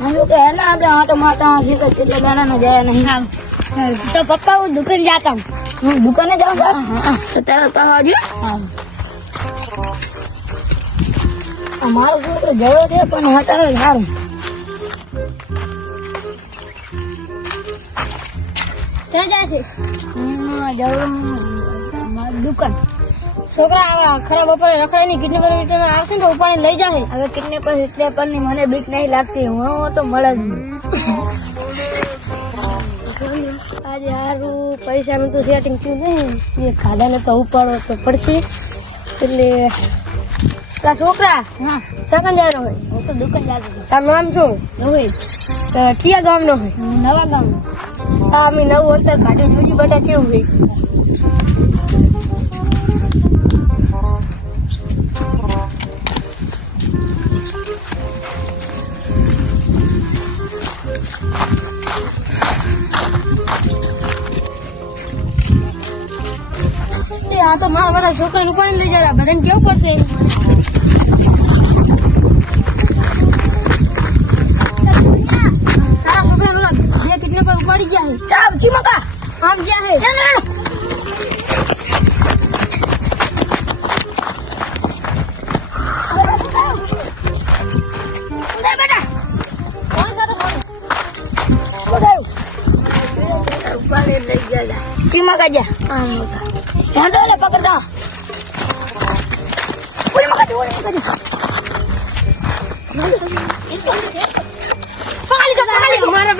હું કે હેને આપણે આટો હશે કે એટલે દાણા ના જાય નહીં. હા. તો પપ્પા હું દુકાન જાતા હું. હું દુકાને જાઉં હા, હા. તો તારા પપ્પા આવજો. હા. આ મારો છોકરો જવો છે પણ હટાવે સારું ક્યાં જાય છે? દુકાન. છોકરા આવા ખરાબ બપોરે રખડાયની કિડની પર રિટર્ન આવશે ને ઉપાડી લઈ જાય હવે કિડનેપર પર એટલે પરની મને બીક નહીં લાગતી. હું તો મળે જ. આજે હારું પૈસાનું તો સેટિંગ થયું નહીં એ ખાધાને તો ઉપાડો તો પડશે. એટલે તા છોકરા હા. સેકન્ડ જાય હોય? હું તો દુકાન જાતો છું. તારું નામ શું? રોહિત. તો ગામ ગામનો હોય? નવા ગામ આ અમે નવું અંતર કાઢ્યું જોજી બટા કેવું હોય? એ આ તો મારા મારા છોકરાને ઉપાડીને લઈ જાય બધાને કેવું પડશે? તારા છોકરાને ઓલા બે કિડની પર ઉપાડી ગયા છે. ચાલ ચીમકા આમ ગયા છે. એનો ઉદય બેટા કોણ સાથે કોણ? ઉદય ઉપાડી લઈ ગયા ચીમકા જા આમ મોટા હેન્ડો લે પકડ દો મકા ઓલી મકા પકડી જા, પકડી જા. મારા